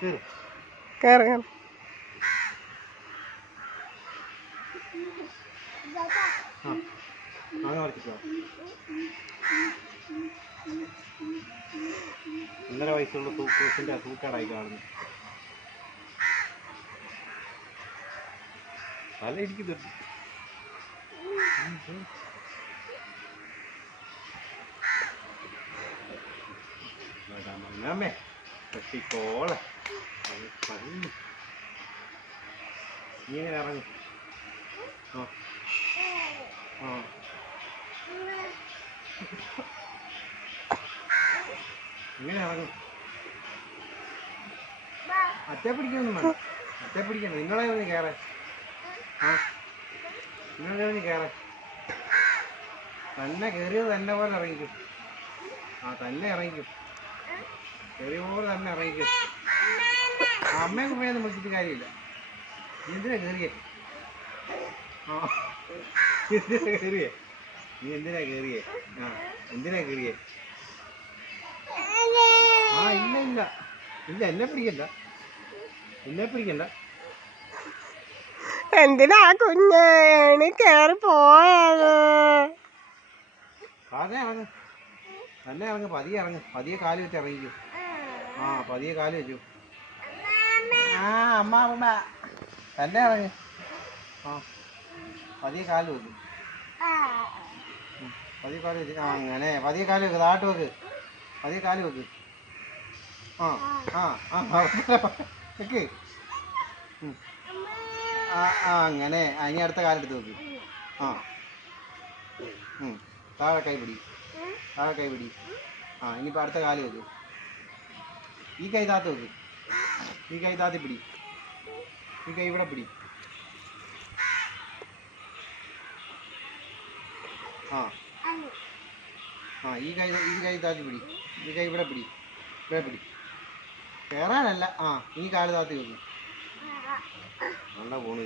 കേറ് ഒന്നര വയസ്സുള്ള തൂക്കത്തിന്റെ തൂക്കാടായി കാണുന്നു. തല ഇടിക്കുന്നുണ്ട്. അമ്മേ പറ്റിക്കോളെ നീ എങ്ങനെ ഇറങ്ങും? ആ ആ ഇങ്ങനെ ഇറങ്ങും. അറ്റേ പിടിക്കൊന്നും വേണ്ട, അറ്റേ പിടിക്കണ്ട. നിങ്ങളെ ഒന്ന് കയറാൻ. ആ നിങ്ങളെ ഒന്ന് കയറാൻ. തന്നെ കയറിയത് തന്നെ പോലെ ഇറങ്ങിക്കും. ആ തന്നെ ഇറങ്ങിക്കും. കയറിയ പോലെ തന്നെ ഇറങ്ങിക്കും. അമ്മയും കുമ്മയൊന്നും വിളിച്ചിട്ട് കാര്യമില്ല. നീ എന്തിനാ കയറിയേ? ആ എന്തിനാ കയറിയേ? നീ എന്തിനാ കയറിയേ? ആ എന്തിനാ കയറിയേ? ആ ഇല്ല ഇല്ല ഇല്ല, എന്നെ പിടിക്കണ്ട, എന്നെ പിടിക്കണ്ട. എന്തിനാ കുഞ്ഞ് കേറി പോയത്? തന്നെ ഇറങ്ങ്, തന്നെ ഇറങ്ങ്, പതിയെ ഇറങ്ങ്, പതിയെ കാല് വെച്ച് ഇറങ്ങിക്കും. ആ പതിയെ കാല് വെച്ചു. ആ അമ്മ അമ്മ തന്നെ ഇറങ്ങ്. ആ പതിയെ കാല് വെക്കും. പതിയെ കാല് വെച്ച്. ആ അങ്ങനെ പതിയെ കാല് വെക്ക്, താട്ട് വെക്ക്, പതിയെ കാല് വെക്ക്. ആ ആ ആ വെക്ക്. ആ ആ അങ്ങനെ. ഇനി അടുത്ത കാലെടുത്ത് വെക്ക്. ആ താഴെ കൈ പിടി, താഴെ കൈ പിടി. ആ ഇനിയിപ്പോൾ അടുത്ത കാല് വെക്ക്. ഈ കൈ താത്ത് വെക്ക്, ഈ കൈ താത്തി പിടി, ഈ കൈ ഇവിടെ പിടി. ആ ആ ഈ കൈ താത്തി പിടി, ഈ കൈ ഇവിടെ പിടി, ഇവിടെ പിടി. കയറാനല്ല. ആ ഇനി കാല് താത്തി വെക്ക്. നല്ല പോണ്.